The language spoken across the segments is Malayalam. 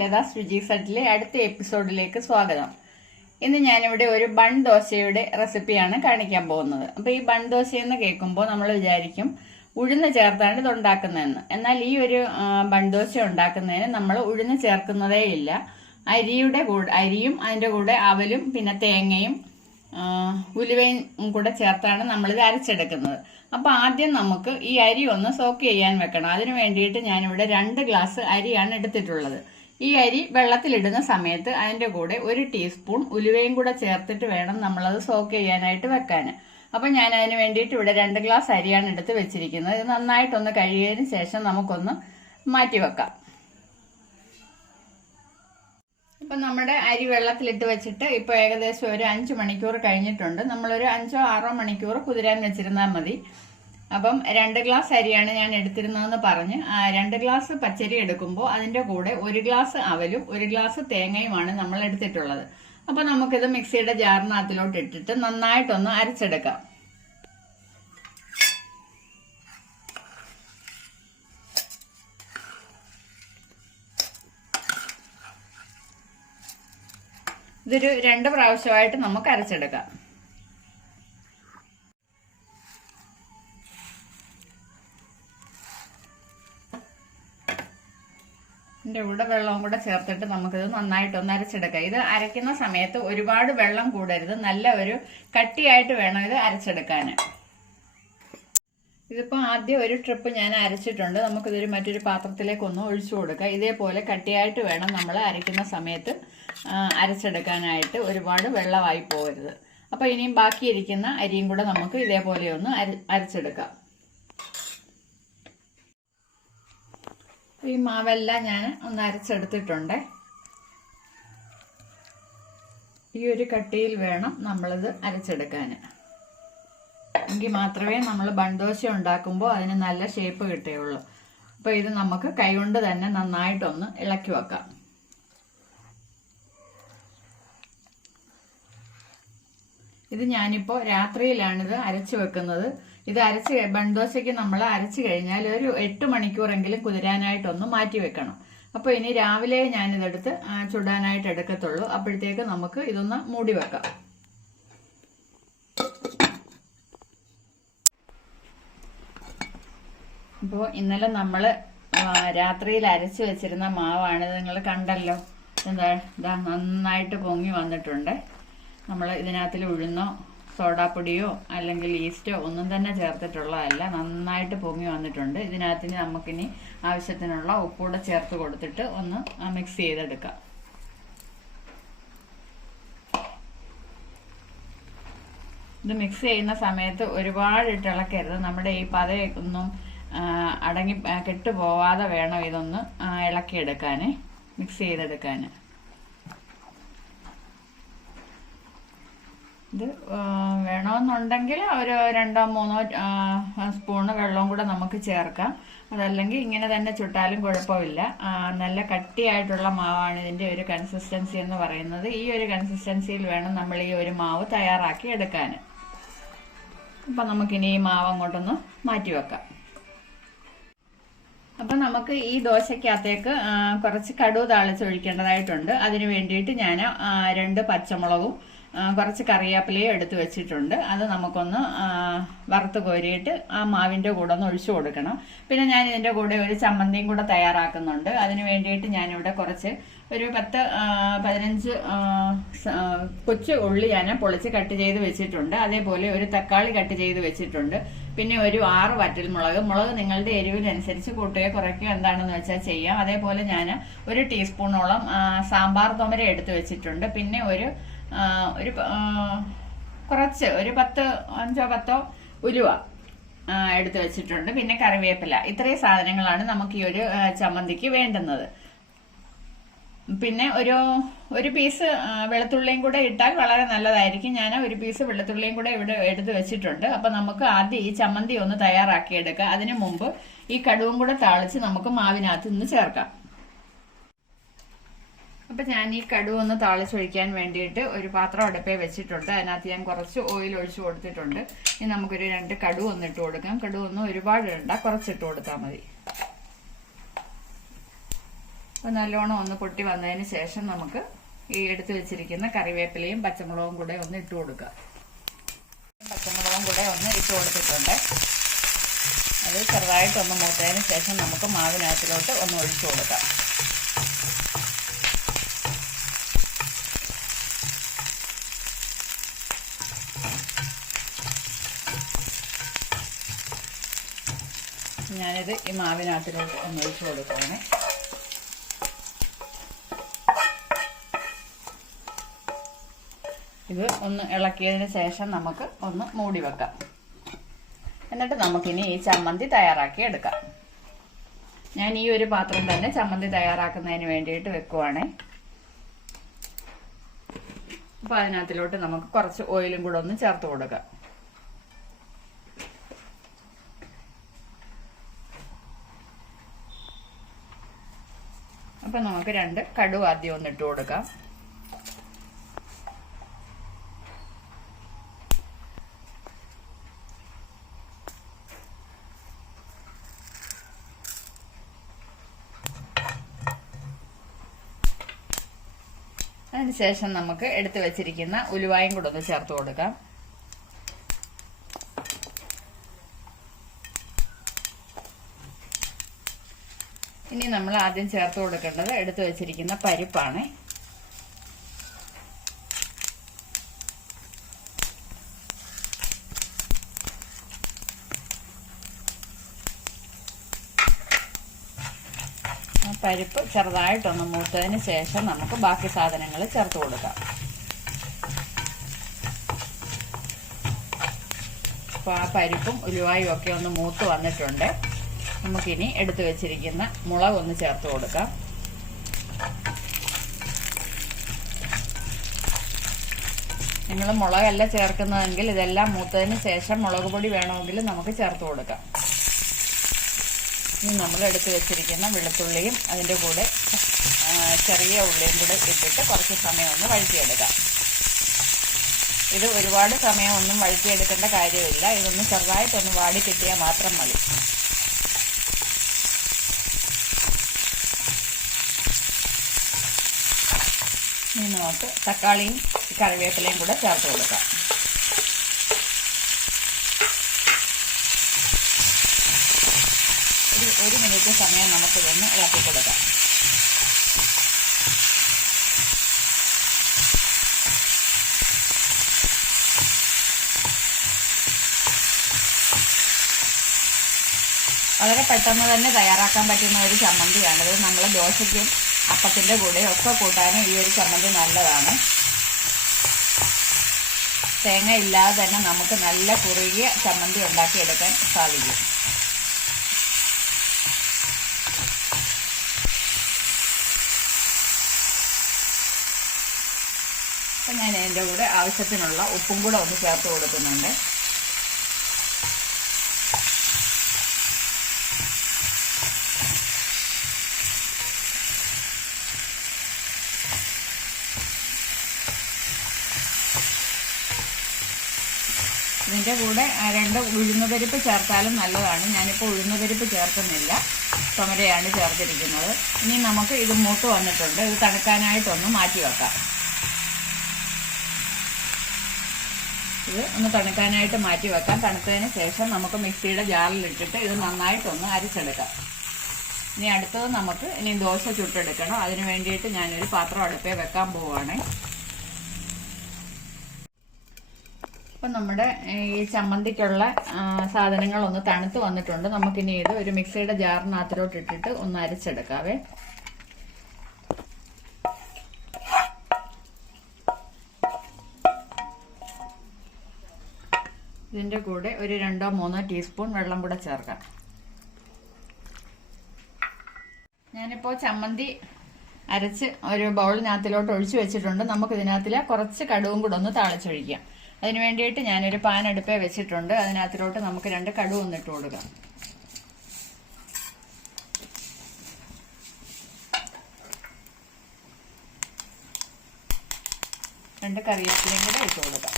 ലതാസ് രുചി സെറ്റിലെ അടുത്ത എപ്പിസോഡിലേക്ക് സ്വാഗതം. ഇന്ന് ഞാനിവിടെ ഒരു ബൺ ദോശയുടെ റെസിപ്പിയാണ് കാണിക്കാൻ പോകുന്നത്. അപ്പോൾ ഈ ബൺ ദോശ എന്ന് കേൾക്കുമ്പോൾ നമ്മൾ വിചാരിക്കും ഉഴുന്ന് ചേർത്താണ് ഇത് ഉണ്ടാക്കുന്നതെന്ന്. എന്നാൽ ഈ ഒരു ബൺ ദോശ ഉണ്ടാക്കുന്നതിന് നമ്മൾ ഉഴുന്ന് ചേർക്കുന്നതേ ഇല്ല. അരിയും അതിൻ്റെ കൂടെ അവലും പിന്നെ തേങ്ങയും ഉലുവയും കൂടെ ചേർത്താണ് നമ്മളിത് അരച്ചെടുക്കുന്നത്. അപ്പോൾ ആദ്യം നമുക്ക് ഈ അരി ഒന്ന് സോക്ക് ചെയ്യാൻ വെക്കണം. അതിന് വേണ്ടിയിട്ട് ഞാനിവിടെ 2 ഗ്ലാസ് അരിയാണ് എടുത്തിട്ടുള്ളത്. ഈ അരി വെള്ളത്തിലിടുന്ന സമയത്ത് അതിൻ്റെ കൂടെ 1 ടീസ്പൂൺ ഉലുവയും കൂടെ ചേർത്തിട്ട് വേണം നമ്മളത് സോക്ക് ചെയ്യാനായിട്ട് വെക്കാൻ. അപ്പം ഞാൻ അതിന് വേണ്ടിയിട്ട് ഇവിടെ 2 ഗ്ലാസ് അരിയാണ് എടുത്ത് വെച്ചിരിക്കുന്നത്. ഇത് നന്നായിട്ടൊന്ന് കഴുകിയതിന് ശേഷം നമുക്കൊന്ന് മാറ്റി വെക്കാം. അപ്പം നമ്മുടെ അരി വെള്ളത്തിലിട്ട് വെച്ചിട്ട് ഇപ്പോൾ ഏകദേശം ഒരു 5 മണിക്കൂർ കഴിഞ്ഞിട്ടുണ്ട്. നമ്മളൊരു 5-6 മണിക്കൂർ കുതിരാൻ വെച്ചിരുന്നാൽ മതി. അപ്പം 2 ഗ്ലാസ് അരിയാണ് ഞാൻ എടുത്തിരുന്നതെന്ന് പറഞ്ഞ് 2 ഗ്ലാസ് പച്ചരി എടുക്കുമ്പോൾ അതിൻ്റെ കൂടെ 1 ഗ്ലാസ് അവലും 1 ഗ്ലാസ് തേങ്ങയുമാണ് നമ്മൾ എടുത്തിട്ടുള്ളത്. അപ്പം നമുക്കിത് മിക്സിയുടെ ജാറിനകത്തിലോട്ട് ഇട്ടിട്ട് നന്നായിട്ടൊന്ന് അരച്ചെടുക്കാം. ഇതൊരു 2 പ്രാവശ്യമായിട്ട് നമുക്ക് അരച്ചെടുക്കാം. ഇതിൻ്റെ കൂടെ വെള്ളവും കൂടെ ചേർത്തിട്ട് നമുക്കിത് നന്നായിട്ടൊന്ന് അരച്ചെടുക്കാം. ഇത് അരയ്ക്കുന്ന സമയത്ത് ഒരുപാട് വെള്ളം കൂടരുത്, നല്ല ഒരു കട്ടിയായിട്ട് വേണം ഇത് അരച്ചെടുക്കാൻ. ഇതിപ്പോൾ ആദ്യം ഒരു ട്രിപ്പ് ഞാൻ അരച്ചിട്ടുണ്ട്. നമുക്കിതൊരു മറ്റൊരു പാത്രത്തിലേക്ക് ഒന്ന് ഒഴിച്ചു കൊടുക്കാം. ഇതേപോലെ കട്ടിയായിട്ട് വേണം നമ്മൾ അരയ്ക്കുന്ന സമയത്ത് അരച്ചെടുക്കാനായിട്ട്, ഒരുപാട് വെള്ളമായി പോകരുത്. അപ്പോൾ ഇനിയും ബാക്കിയിരിക്കുന്ന അരിയും കൂടെ നമുക്ക് ഇതേപോലെ ഒന്ന് അരച്ചെടുക്കാം. ഈ മാവെല്ലാം ഞാൻ ഒന്ന് അരച്ചെടുത്തിട്ടുണ്ട്. ഈ ഒരു കട്ടിയിൽ വേണം നമ്മളിത് അരച്ചെടുക്കാൻ. എങ്കിൽ മാത്രമേ നമ്മൾ ബൺദോശ ഉണ്ടാക്കുമ്പോൾ അതിന് നല്ല ഷേപ്പ് കിട്ടുകയുള്ളൂ. അപ്പോൾ ഇത് നമുക്ക് കൈകൊണ്ട് തന്നെ നന്നായിട്ടൊന്ന് ഇളക്കി വെക്കാം. ഇത് ഞാനിപ്പോൾ രാത്രിയിലാണിത് അരച്ചു വെക്കുന്നത്. ഇത് ബൺദോശയ്ക്ക് നമ്മൾ അരച്ചു കഴിഞ്ഞാൽ ഒരു 8 മണിക്കൂറെങ്കിലും കുതിരാനായിട്ടൊന്ന് മാറ്റി വെക്കണം. അപ്പോൾ ഇനി രാവിലെ ഞാനിതെടുത്ത് ചുടാനായിട്ട് എടുക്കത്തുള്ളൂ. അപ്പോഴത്തേക്ക് നമുക്ക് ഇതൊന്ന് മൂടി വെക്കാം. അപ്പോൾ ഇന്നലെ നമ്മൾ രാത്രിയിൽ അരച്ചു വെച്ചിരുന്ന മാവാണിത്. നിങ്ങൾ കണ്ടല്ലോ, ഇതാ നന്നായിട്ട് പൊങ്ങി വന്നിട്ടുണ്ട്. നമ്മൾ ഇതിനകത്തിൽ ഉഴുന്നോ സോഡാപ്പൊടിയോ അല്ലെങ്കിൽ ഈസ്റ്റോ ഒന്നും തന്നെ ചേർത്തിട്ടുള്ളതല്ല. നന്നായിട്ട് പൊങ്ങി വന്നിട്ടുണ്ട്. ഇതിനകത്തിന് നമുക്കിനി ആവശ്യത്തിനുള്ള ഉപ്പൂടെ ചേർത്ത് കൊടുത്തിട്ട് ഒന്ന് മിക്സ് ചെയ്തെടുക്കാം. ഇത് മിക്സ് ചെയ്യുന്ന സമയത്ത് ഒരുപാട് ഇളക്കരുത്. നമ്മുടെ ഈ പതയൊന്നും അടങ്ങി കെട്ടുപോവാതെ വേണം ഇതൊന്ന് ഇളക്കിയെടുക്കാൻ, മിക്സ് ചെയ്തെടുക്കാൻ. ഇത് വേണമെന്നുണ്ടെങ്കിൽ ഒരു 2-3 സ്പൂണ് വെള്ളവും കൂടെ നമുക്ക് ചേർക്കാം. അതല്ലെങ്കിൽ ഇങ്ങനെ തന്നെ ചുട്ടാലും കുഴപ്പമില്ല. നല്ല കട്ടിയായിട്ടുള്ള മാവാണ് ഇതിൻ്റെ ഒരു കൺസിസ്റ്റൻസി എന്ന് പറയുന്നത്. ഈ ഒരു കൺസിസ്റ്റൻസിയിൽ വേണം നമ്മൾ ഈ ഒരു മാവ് തയ്യാറാക്കി എടുക്കാൻ. അപ്പം നമുക്കിനി ഈ മാവ് അങ്ങോട്ടൊന്ന് മാറ്റി വെക്കാം. അപ്പം നമുക്ക് ഈ ദോശയ്ക്കകത്തേക്ക് കുറച്ച് കടുക് താളിച്ചൊഴിക്കേണ്ടതായിട്ടുണ്ട്. അതിന് വേണ്ടിയിട്ട് ഞാൻ 2 പച്ചമുളകും കുറച്ച് കറിവേപ്പിലയും എടുത്ത് വെച്ചിട്ടുണ്ട്. അത് നമുക്കൊന്ന് വറുത്ത് കോരിയിട്ട് ആ മാവിൻ്റെ കൂടെ ഒന്ന് ഒഴിച്ചു കൊടുക്കണം. പിന്നെ ഞാൻ ഇതിൻ്റെ കൂടെ ഒരു ചമ്മന്തിയും കൂടെ തയ്യാറാക്കുന്നുണ്ട്. അതിന് വേണ്ടിയിട്ട് ഞാനിവിടെ കുറച്ച് ഒരു 10-15 കൊച്ചു ഉള്ളി ഞാൻ പൊളിച്ച് കട്ട് ചെയ്ത് വെച്ചിട്ടുണ്ട്. അതേപോലെ ഒരു തക്കാളി കട്ട് ചെയ്ത് വെച്ചിട്ടുണ്ട്. പിന്നെ ഒരു 6 വറ്റൽമുളക്. മുളക് നിങ്ങളുടെ എരിവിനനുസരിച്ച് കൂട്ടുകയോ കുറയ്ക്കുകയോ എന്താണെന്ന് വെച്ചാൽ ചെയ്യാം. അതേപോലെ ഞാൻ 1 ടീസ്പൂണോളം സാമ്പാർ തുമര എടുത്ത് വെച്ചിട്ടുണ്ട്. പിന്നെ കുറച്ച് ഒരു 5-10 ഉലുവ എടുത്ത് വെച്ചിട്ടുണ്ട്. പിന്നെ കറിവേപ്പില. ഇത്രയും സാധനങ്ങളാണ് നമുക്ക് ഈ ഒരു ചമ്മന്തിക്ക് വേണ്ടുന്നത്. പിന്നെ ഒരു പീസ് വെളുത്തുള്ളിയും കൂടെ ഇട്ടാൽ വളരെ നല്ലതായിരിക്കും. ഞാൻ 1 പീസ് വെളുത്തുള്ളിയും കൂടെ ഇവിടെ എടുത്ത് വെച്ചിട്ടുണ്ട്. അപ്പം നമുക്ക് ആദ്യം ഈ ചമ്മന്തി ഒന്ന് തയ്യാറാക്കിയെടുക്കാം. അതിനു മുമ്പ് ഈ കടുവും കൂടെ താളിച്ച് നമുക്ക് മാവിനകത്ത് നിന്ന് ചേർക്കാം. അപ്പം ഞാൻ ഈ കടുവ് ഒന്ന് താളിച്ചൊഴിക്കാൻ വേണ്ടിയിട്ട് ഒരു പാത്രം അടുപ്പേ വെച്ചിട്ടുണ്ട്. അതിനകത്ത് ഞാൻ കുറച്ച് ഓയിൽ ഒഴിച്ചു കൊടുത്തിട്ടുണ്ട്. ഇനി നമുക്കൊരു 2 കടുവ് ഒന്ന് ഇട്ട് കൊടുക്കാം. കടുവ് ഒന്നും ഒരുപാട് ഇടണ്ട, കുറച്ചിട്ട് കൊടുത്താൽ മതി. അപ്പോൾ നല്ലോണം ഒന്ന് പൊട്ടി വന്നതിന് ശേഷം നമുക്ക് ഈ എടുത്തു വെച്ചിരിക്കുന്ന കറിവേപ്പിലയും പച്ചമുളകും കൂടെ ഒന്ന് ഇട്ട് കൊടുക്കുക. പച്ചമുളകും കൂടെ ഒന്ന് ഇട്ട് കൊടുത്തിട്ടുണ്ട്. അത് ചെറുതായിട്ടൊന്ന് മൂത്തതിന് ശേഷം നമുക്ക് മാവിനകത്തിലോട്ട് ഒന്ന് ഒഴിച്ചു കൊടുക്കാം. ഞാനിത് ഈ മാവിനകത്തിലോട്ട് ഒന്ന് ഒഴിച്ചു കൊടുക്കുകയാണ്. ഇത് ഒന്ന് ഇളക്കിയതിന് ശേഷം നമുക്ക് ഒന്ന് മൂടി വെക്കാം. എന്നിട്ട് നമുക്കിനി ഈ ചമ്മന്തി തയ്യാറാക്കി എടുക്കാം. ഞാൻ ഈ ഒരു പാത്രം തന്നെ ചമ്മന്തി തയ്യാറാക്കുന്നതിന് വേണ്ടിയിട്ട് വെക്കുവാണ്. അപ്പോൾ അതിനകത്തിലോട്ട് നമുക്ക് കുറച്ച് ഓയിലും കൂടെ ഒന്ന് ചേർത്ത് കൊടുക്കാം. അപ്പം നമുക്ക് 2 കടുക് ആദ്യം ഒന്ന് ഇട്ട് കൊടുക്കാം. അതിനുശേഷം നമുക്ക് എടുത്തു വെച്ചിരിക്കുന്ന ഉലുവായും കൂടെ ഒന്ന് ചേർത്ത് കൊടുക്കാം. ഇനി നമ്മൾ ആദ്യം ചേർത്ത് കൊടുക്കേണ്ടത് എടുത്തു വെച്ചിരിക്കുന്ന പരിപ്പാണ്. പരിപ്പ് ചെറുതായിട്ടൊന്ന് മൂത്തതിന് ശേഷം നമുക്ക് ബാക്കി സാധനങ്ങൾ ചേർത്ത് കൊടുക്കാം. അപ്പോൾ ആ പരിപ്പും ഉലുവായും ഒക്കെ ഒന്ന് മൂത്ത് വന്നിട്ടുണ്ട്. നമുക്കിനി എടുത്തു വെച്ചിരിക്കുന്ന മുളക് ഒന്ന് ചേർത്ത് കൊടുക്കാം. നിങ്ങൾ മുളകല്ല ചേർക്കുന്നതെങ്കിൽ ഇതെല്ലാം മൂത്തതിന് ശേഷം മുളക് പൊടി വേണമെങ്കിൽ നമുക്ക് ചേർത്ത് കൊടുക്കാം. ഇനി നമ്മൾ എടുത്തു വെച്ചിരിക്കുന്ന വെളുത്തുള്ളിയും അതിൻ്റെ കൂടെ ചെറിയ ഉള്ളിയും കൂടെ ഇട്ടിട്ട് കുറച്ച് സമയം ഒന്ന് വഴറ്റിയെടുക്കാം. ഇത് ഒരുപാട് സമയമൊന്നും വഴറ്റിയെടുക്കേണ്ട കാര്യമില്ല. ഇതൊന്ന് ചെറുതായിട്ടൊന്ന് വാടി കിട്ടിയാൽ മാത്രം മതി. ഇനി നമുക്ക് തക്കാളിയും കറിവേപ്പിലയും കൂടെ ചേർത്ത് കൊടുക്കാം. ഒരു മിനിറ്റ് സമയം നമുക്കിതൊന്ന് ഇളക്കി കൊടുക്കാം. വളരെ പെട്ടെന്ന് തന്നെ തയ്യാറാക്കാൻ പറ്റുന്ന ഒരു ചമ്മന്തിയാണിത്. നമ്മൾ ദോശയ്ക്കും അപ്പത്തിൻ്റെ കൂടെ ഒക്കെ കൂട്ടാനും ഈ ഒരു ചമ്മന്തി നല്ലതാണ്. തേങ്ങ ഇല്ലാതെ തന്നെ നമുക്ക് നല്ല കുറുകിയ ചമ്മന്തി ഉണ്ടാക്കിയെടുക്കാൻ സാധിക്കും. അപ്പം ഞാൻ അതിൻ്റെ കൂടെ ആവശ്യത്തിനുള്ള ഉപ്പും കൂടെ ഒന്ന് ചേർത്ത് കൊടുക്കുന്നുണ്ട്. ഇതിൻ്റെ കൂടെ 2 ഉഴുന്നുപരിപ്പ് ചേർത്താലും നല്ലതാണ്. ഞാനിപ്പോൾ ഉഴുന്നുപരിപ്പ് ചേർക്കുന്നില്ല, തൊമരയാണ് ചേർത്തിരിക്കുന്നത്. ഇനി നമുക്ക് ഇത് മൂത്ത് വന്നിട്ടുണ്ട്. ഇത് തണുക്കാനായിട്ടൊന്ന് മാറ്റി വെക്കാം. ഇത് ഒന്ന് തണുക്കാനായിട്ട് മാറ്റി വെക്കാം. തണുത്തതിന് ശേഷം നമുക്ക് മിക്സിയുടെ ജാറിലിട്ടിട്ട് ഇത് നന്നായിട്ടൊന്ന് അരിച്ചെടുക്കാം. ഇനി അടുത്തത് നമുക്ക് ഇനി ദോശ ചുട്ടെടുക്കണം. അതിന് വേണ്ടിയിട്ട് ഞാനൊരു പാത്രം അടുപ്പേ വെക്കാൻ പോവുകയാണ്. അപ്പം നമ്മുടെ ഈ ചമ്മന്തിക്കുള്ള സാധനങ്ങളൊന്ന് തണുത്ത് വന്നിട്ടുണ്ട്. നമുക്കിനി ഇത് ഒരു മിക്സിയുടെ ജാറിനകത്തിലോട്ട് ഇട്ടിട്ട് ഒന്ന് അരച്ചെടുക്കാവേ. ഇതിൻ്റെ കൂടെ ഒരു 2-3 ടീസ്പൂൺ വെള്ളം കൂടെ ചേർക്കാം. ഞാനിപ്പോൾ ചമ്മന്തി അരച്ച് ഒരു ബൗളിനകത്തിലോട്ട് ഒഴിച്ചു വെച്ചിട്ടുണ്ട്. നമുക്കിതിനകത്തിൽ കുറച്ച് കടുവും കൂടെ ഒന്ന് താളിച്ചൊഴിക്കാം. അതിന് വേണ്ടിയിട്ട് ഞാനൊരു പാൻ അടുപ്പേ വെച്ചിട്ടുണ്ട്. അതിനകത്തിലോട്ട് നമുക്ക് 2 കടുക് ഒന്നിട്ട് കൊടുക്കാം. രണ്ട് കറിവേപ്പിലയും കൂടെ ഇട്ട് കൊടുക്കാം.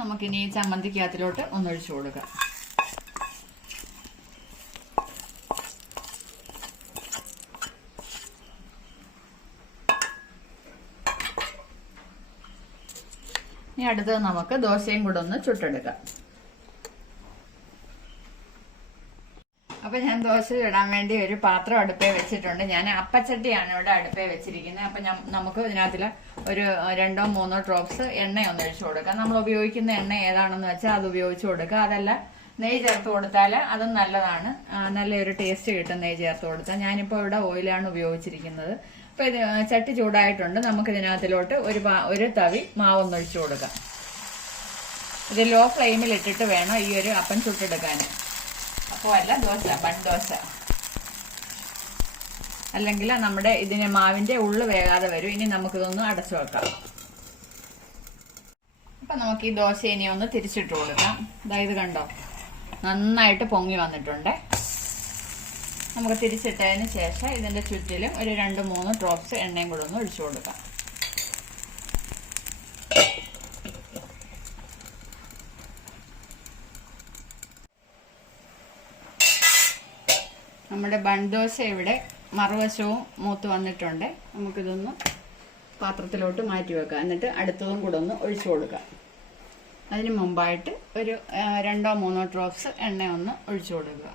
നമുക്കിനി ഈ ചമ്മന്തിക്കകത്തിലോട്ട് ഒന്നൊഴിച്ചു കൊടുക്കാം. ഇനി അടുത്തത് നമുക്ക് ദോശയും കൂടെ ഒന്ന് ചുട്ടെടുക്കാം. അപ്പൊ ഞാൻ ദോശ ചുടാൻ വേണ്ടി ഒരു പാത്രം അടുപ്പേ വെച്ചിട്ടുണ്ട്. ഞാൻ അപ്പച്ചട്ടിയാണ് ഇവിടെ അടുപ്പേ വെച്ചിരിക്കുന്നത്. അപ്പൊ നമുക്ക് ഇതിനകത്തിൽ ഒരു 2-3 ഡ്രോപ്സ് എണ്ണ ഒന്ന് ഒഴിച്ചു കൊടുക്കാം. നമ്മൾ ഉപയോഗിക്കുന്ന എണ്ണ ഏതാണെന്ന് വെച്ചാൽ അത് ഉപയോഗിച്ച് കൊടുക്കുക. അതല്ല നെയ്യ് ചേർത്ത് കൊടുത്താൽ അതും നല്ലതാണ്, നല്ലൊരു ടേസ്റ്റ് കിട്ടും നെയ്യ് ചേർത്ത് കൊടുത്താൽ. ഞാനിപ്പോൾ ഇവിടെ ഓയിലാണ് ഉപയോഗിച്ചിരിക്കുന്നത്. അപ്പൊ ഇത് ചട്ടി ചൂടായിട്ടുണ്ട്. നമുക്ക് ഇതിനകത്തിലോട്ട് ഒരു തവി മാവൊന്ന് ഒഴിച്ചു കൊടുക്കാം. ഇത് ലോ ഫ്ലെയിമിൽ ഇട്ടിട്ട് വേണം ഈ ഒരു അപ്പം ചുട്ടെടുക്കാൻ. അപ്പോൾ അല്ല ദോശ, ബൺദോശ, അല്ലെങ്കിൽ നമ്മുടെ ഇതിന് മാവിന്റെ ഉള്ളു വേകാതെ വരും. ഇനി നമുക്കിതൊന്ന് അടച്ചു വെക്കാം. അപ്പൊ നമുക്ക് ഈ ദോശ ഇനി ഒന്ന് തിരിച്ചിട്ട് കൊടുക്കാം. ഇത് കണ്ടോ, നന്നായിട്ട് പൊങ്ങി വന്നിട്ടുണ്ട്. നമുക്ക് തിരിച്ചിട്ടതിന് ശേഷം ഇതിന്റെ ചുറ്റിലും ഒരു 2-3 ഡ്രോപ്സ് എണ്ണയും കൂടെ ഒന്ന് ഒഴിച്ചു കൊടുക്കാം. നമ്മുടെ ബൺദോശ ഇവിടെ മറുവശവും മൂത്ത് വന്നിട്ടുണ്ട്. നമുക്കിതൊന്ന് പാത്രത്തിലോട്ട് മാറ്റി വെക്കാം. എന്നിട്ട് അടുത്തതും കൂടെ ഒന്ന് ഒഴിച്ചു കൊടുക്കാം. അതിന് മുമ്പായിട്ട് ഒരു 2-3 ഡ്രോപ്സ് എണ്ണ ഒന്ന് ഒഴിച്ചു കൊടുക്കുക.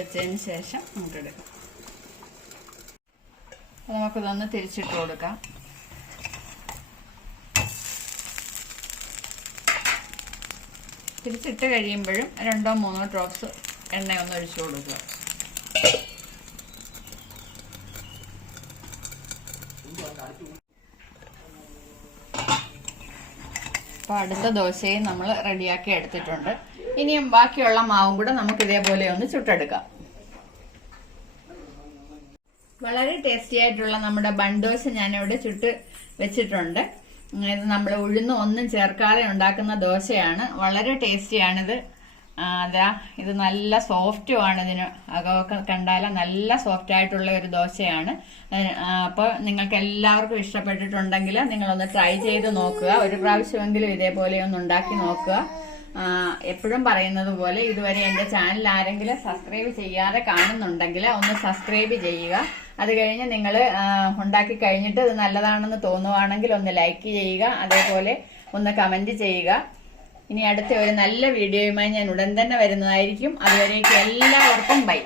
വെച്ചതിന് ശേഷം നമുക്കെടുക്കാം. നമുക്കിതൊന്ന് തിരിച്ചിട്ട് കൊടുക്കാം. തിരിച്ചിട്ട് കഴിയുമ്പോഴും 2-3 ഡ്രോപ്സ് എണ്ണ ഒന്ന് ഒഴിച്ചു കൊടുക്കുക. അപ്പൊ അടുത്ത ദോശയും നമ്മൾ റെഡിയാക്കി എടുത്തിട്ടുണ്ട്. ഇനിയും ബാക്കിയുള്ള മാവും കൂടെ നമുക്ക് ഇതേപോലെ ഒന്ന് ചുട്ടെടുക്കാം. വളരെ ടേസ്റ്റി ആയിട്ടുള്ള നമ്മുടെ ബൺദോശ ഞാനിവിടെ ചുട്ട് വെച്ചിട്ടുണ്ട്. ഇത് നമ്മൾ ഉഴുന്ന് ഒന്നും ചേർക്കാതെ ഉണ്ടാക്കുന്ന ദോശയാണ്. വളരെ ടേസ്റ്റിയാണിത്. ഇത് നല്ല സോഫ്റ്റുമാണ്. ഇതിന് അകമൊക്കെ കണ്ടാൽ നല്ല സോഫ്റ്റ് ആയിട്ടുള്ള ഒരു ദോശയാണ്. അപ്പോൾ നിങ്ങൾക്ക് എല്ലാവർക്കും ഇഷ്ടപ്പെട്ടിട്ടുണ്ടെങ്കിൽ നിങ്ങളൊന്ന് ട്രൈ ചെയ്ത് നോക്കുക. ഒരു പ്രാവശ്യമെങ്കിലും ഇതേപോലെ ഒന്ന് ഉണ്ടാക്കി നോക്കുക. എപ്പോഴും പറയുന്നത് പോലെ ഇതുവരെ എന്റെ ചാനൽ ആരെങ്കിലും സബ്സ്ക്രൈബ് ചെയ്യാതെ കാണുന്നുണ്ടെങ്കിൽ ഒന്ന് സബ്സ്ക്രൈബ് ചെയ്യുക. അത് കഴിഞ്ഞ് നിങ്ങൾ ഉണ്ടാക്കി കഴിഞ്ഞിട്ട് ഇത് നല്ലതാണെന്ന് തോന്നുവാണെങ്കിൽ ഒന്ന് ലൈക്ക് ചെയ്യുക. അതേപോലെ ഒന്ന് കമന്റ് ചെയ്യുക. ഇനി അടുത്ത ഒരു നല്ല വീഡിയോയുമായി ഞാൻ ഉടൻ തന്നെ വരുന്നതായിരിക്കും. അതുവരേക്കും എല്ലാവർക്കും ബൈ.